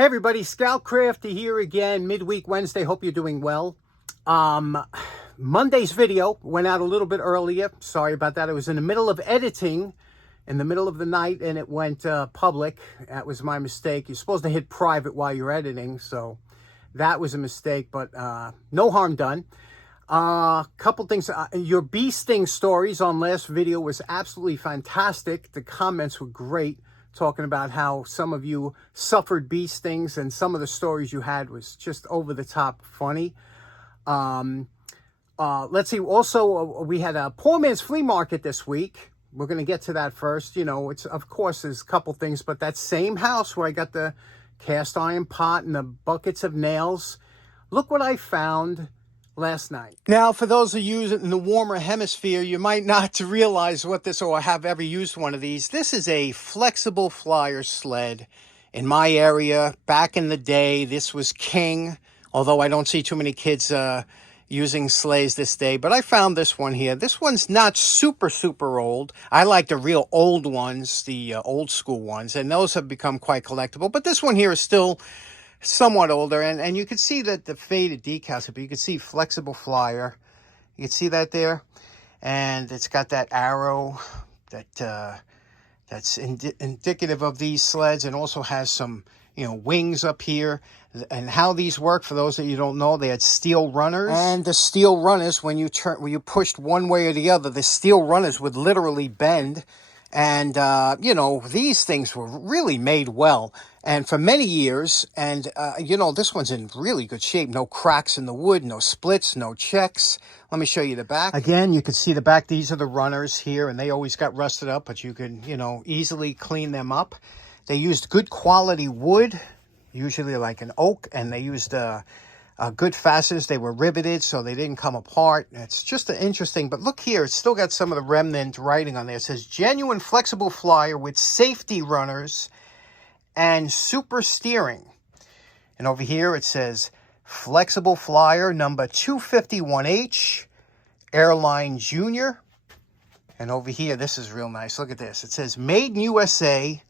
Hey everybody, Scout Crafty here again, midweek Wednesday. Hope you're doing well. Monday's video went out a little bit earlier. Sorry about that. I was in the middle of editing in the middle of the night and it went public. That was my mistake. You're supposed to hit private while you're editing, so that was a mistake, but no harm done. Couple things. Your bee sting stories on last video was absolutely fantastic. The comments were great, talking about how some of you suffered bee stings, and some of the stories you had was just over the top funny. Let's see. Also, we had a poor man's flea market this week. We're going to get to that first. You know, it's, of course, there's a couple things, but that same house where I got the cast iron pot and the buckets of nails, look what I found last night. Now, for those of you in the warmer hemisphere, you might not realize what this, or have ever used one of these. This is a flexible flyer sled. In my area, back in the day, this was king, although I don't see too many kids using sleighs this day. But I found this one here. This one's not super old. I like the real old ones, the old school ones, and those have become quite collectible. But this one here is still somewhat older, and you can see that the faded decals, but you can see flexible flyer. You can see that there, and it's got that arrow that that's indicative of these sleds, and also has some, you know, wings up here. And how these work, for those that you don't know, they had steel runners, and the steel runners, when you pushed one way or the other, the steel runners would literally bend. And, you know, these things were really made well, and for many years. And, you know, this one's in really good shape. No cracks in the wood, no splits, no checks. Let me show you the back. Again, you can see the back. These are the runners here, and they always got rusted up, but you can, you know, easily clean them up. They used good quality wood, usually like an oak, and they used good fasteners. They were riveted, so they didn't come apart. It's just interesting. But look here, it's still got some of the remnant writing on there. It says genuine flexible flyer with safety runners and super steering. And over here it says flexible flyer number 251H, Airline Junior. And over here, this is real nice. Look at this. It says made in USA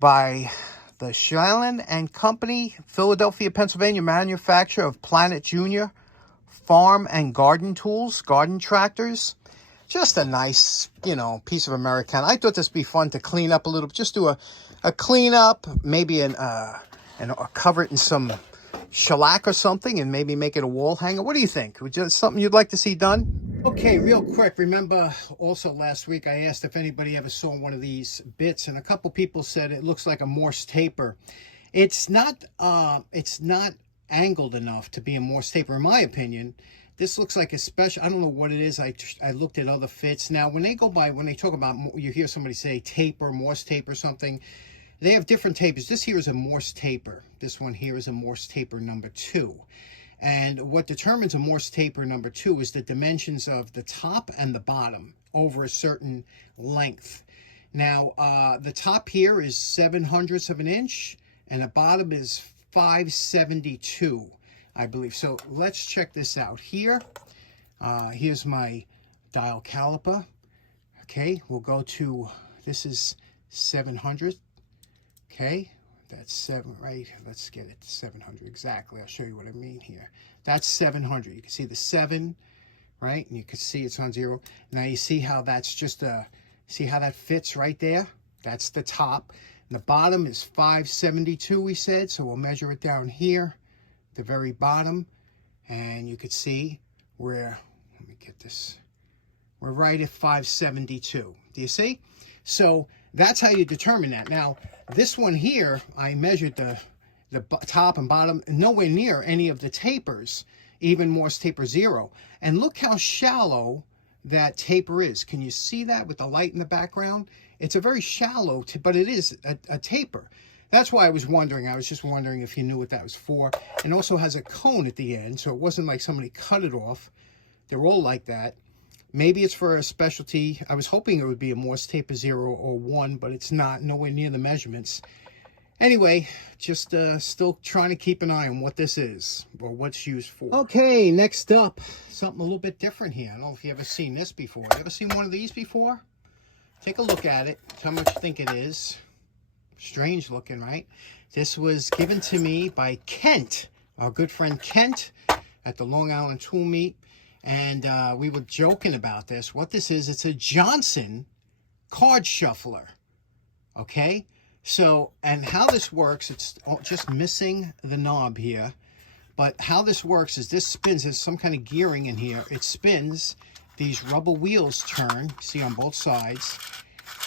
by the Shylin and Company, Philadelphia, Pennsylvania, manufacturer of Planet Junior farm and garden tools, garden tractors. Just a nice, you know, piece of Americana. I thought this would be fun to clean up a little, just do a cleanup, maybe cover it in some shellac or something, and maybe make it a wall hanger. What do you think? Would you, something you'd like to see done? Okay, real quick, remember also last week I asked if anybody ever saw one of these bits, and a couple people said it looks like a Morse Taper. It's not angled enough to be a Morse Taper, in my opinion. This looks like a special, I don't know what it is. I looked at other fits. Now, when they talk about, you hear somebody say taper, Morse Taper, something, they have different tapers. This here is a Morse Taper. This one here is a Morse Taper number 2. And what determines a Morse Taper number 2 is the dimensions of the top and the bottom over a certain length. Now, the top here is 7/100ths of an inch, and the bottom is 5/72, I believe. So let's check this out. Here, here's my dial caliper. Okay, we'll go to, this is 7/100. Okay. That's 7, right? Let's get it to 700 exactly. I'll show you what I mean here. That's 700. You can see the 7, right? And you can see it's on 0. Now you see how that's just see how that fits right there? That's the top. And the bottom is 5/72, we said. So we'll measure it down here, the very bottom. And you could see where, let me get this. We're right at 5/72. Do you see? So that's how you determine that. Now, this one here, I measured the top and bottom, nowhere near any of the tapers, even Morse Taper 0. And look how shallow that taper is. Can you see that with the light in the background? It's a very shallow, but it is a taper. That's why I was wondering. I was just wondering if you knew what that was for. It also has a cone at the end, so it wasn't like somebody cut it off. They're all like that. Maybe it's for a specialty. I was hoping it would be a Morse Taper 0 or 1, but it's not, nowhere near the measurements. Anyway, just still trying to keep an eye on what this is, or what's used for. Okay, next up, something a little bit different here. I don't know if you've ever seen this before. You ever seen one of these before? Take a look at it. Tell me what you think it is. Strange looking, right? This was given to me by Kent, our good friend Kent at the Long Island Tool Meet. And we were joking about this. What this is, it's a Johnson card shuffler. Okay? So, and how this works, it's just missing the knob here. But how this works is this spins, there's some kind of gearing in here. It spins, these rubber wheels turn, see on both sides,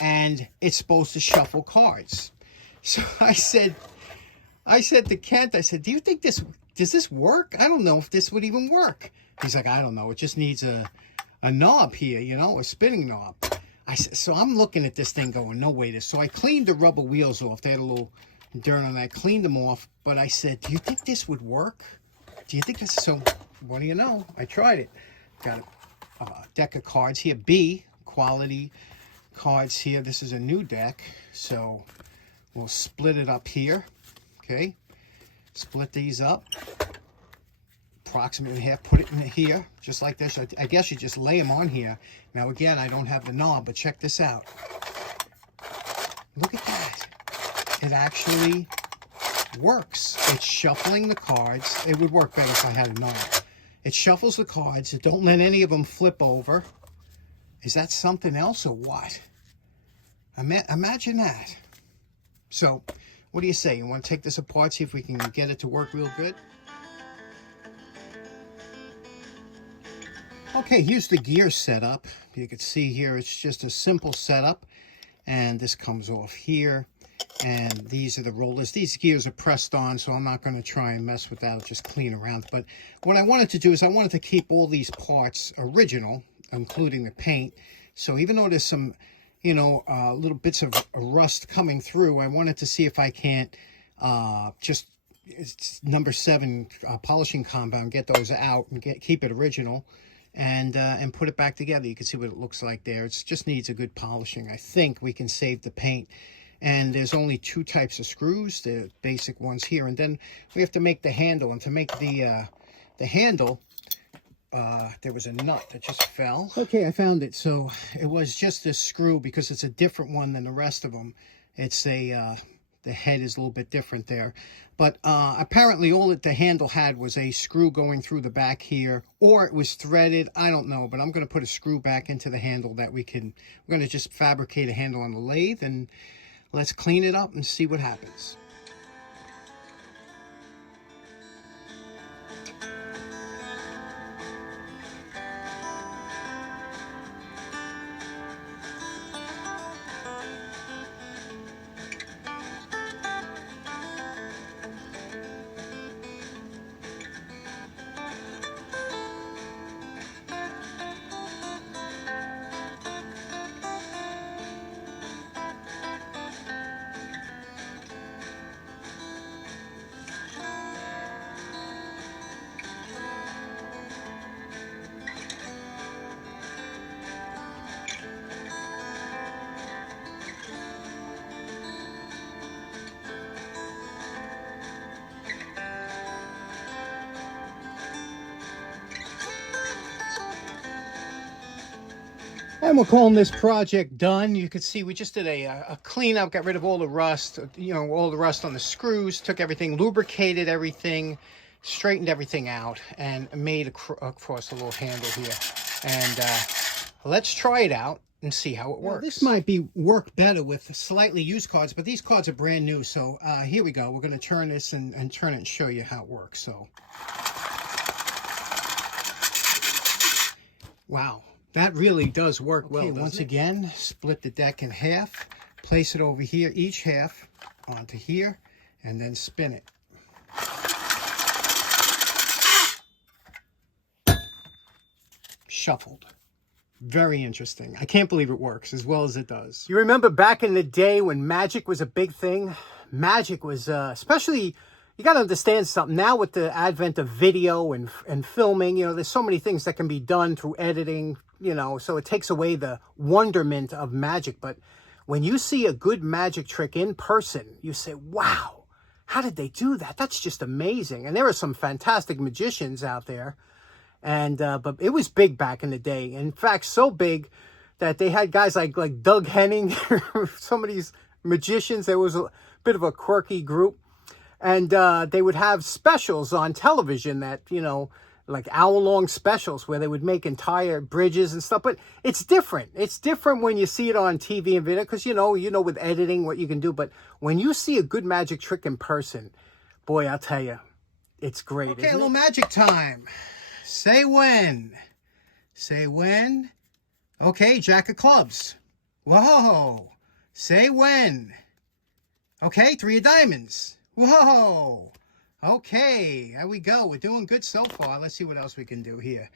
and it's supposed to shuffle cards. So I said to Kent, I said, do you think does this work? I don't know if this would even work. He's like, I don't know. It just needs a knob here, you know, a spinning knob. I said, so I'm looking at this thing going, no way. So I cleaned the rubber wheels off. They had a little dirt on that. Cleaned them off. But I said, do you think this would work? Do you think this? So what do you know? I tried it. Got a deck of cards here. B quality cards here. This is a new deck. So we'll split it up here, okay? Split these up, approximately half, put it in here, just like this. I guess you just lay them on here. Now again, I don't have the knob, but check this out. Look at that. It actually works. It's shuffling the cards. It would work better if I had a knob. It shuffles the cards. It don't let any of them flip over. Is that something else or what? Imagine that. So, what do you say? You want to take this apart, see if we can get it to work real good? Okay, here's the gear setup. You can see here, it's just a simple setup. And this comes off here. And these are the rollers. These gears are pressed on, so I'm not going to try and mess with that. I'll just clean around. But what I wanted to do is I wanted to keep all these parts original, including the paint. So even though there's some, you know, little bits of rust coming through, I wanted to see if I can't just it's number 7 polishing compound, get those out and keep it original, and put it back together. You can see what it looks like there. It just needs a good polishing. I think we can save the paint. And there's only 2 types of screws, the basic ones here, and then we have to make the handle. And to make the handle, there was a nut that just fell. Okay, I found it. So it was just this screw, because it's a different one than the rest of them. It's a the head is a little bit different there, but apparently all that the handle had was a screw going through the back here, or it was threaded. I don't know, but I'm going to put a screw back into the handle that we're going to just fabricate a handle on the lathe, and let's clean it up and see what happens. And we're calling this project done. You can see we just did a cleanup, got rid of all the rust, you know, all the rust on the screws, took everything, lubricated everything, straightened everything out, and made across a little handle here. And let's try it out and see how it works. Well, this might work better with slightly used cards, but these cards are brand new. So here we go. We're going to turn this and turn it and show you how it works. So, wow. That really does work well. Once again, split the deck in half, place it over here, each half onto here, and then spin it. Shuffled. Very interesting. I can't believe it works as well as it does. You remember back in the day when magic was a big thing? Magic was, especially, you got to understand something. Now with the advent of video and filming, you know, there's so many things that can be done through editing, you know, so it takes away the wonderment of magic. But when you see a good magic trick in person, you say, wow, how did they do that? That's just amazing. And there are some fantastic magicians out there. And but it was big back in the day. In fact, so big that they had guys like Doug Henning, some of these magicians. There was a bit of a quirky group. And they would have specials on television that, you know, like hour-long specials where they would make entire bridges and stuff. But it's different. It's different when you see it on TV and video because, you know with editing what you can do. But when you see a good magic trick in person, boy, I'll tell you, it's great. Okay, a little magic time. Say when. Say when. Okay, Jack of clubs. Whoa. Say when. Okay, 3 of diamonds. Whoa. Okay, there we go. We're doing good so far. Let's see what else we can do here.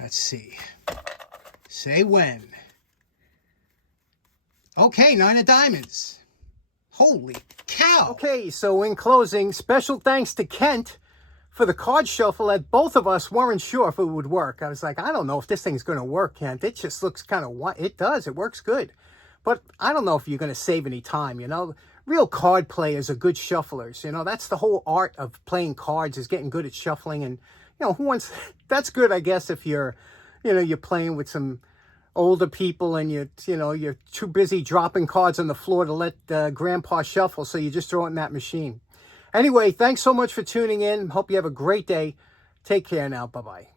Let's see. Say when. Okay, 9 of diamonds. Holy cow. Okay, so in closing, special thanks to Kent for the card shuffle that both of us weren't sure if it would work. I was like, I don't know if this thing's going to work, Kent. It just looks kind of... It does. It works good. But I don't know if you're going to save any time, you know. Real card players are good shufflers. You know, that's the whole art of playing cards is getting good at shuffling. And, you know, who wants... That's good, I guess, if you're, you know, you're playing with some older people and you're too busy dropping cards on the floor to let Grandpa shuffle. So you just throw it in that machine. Anyway, thanks so much for tuning in. Hope you have a great day. Take care now. Bye-bye.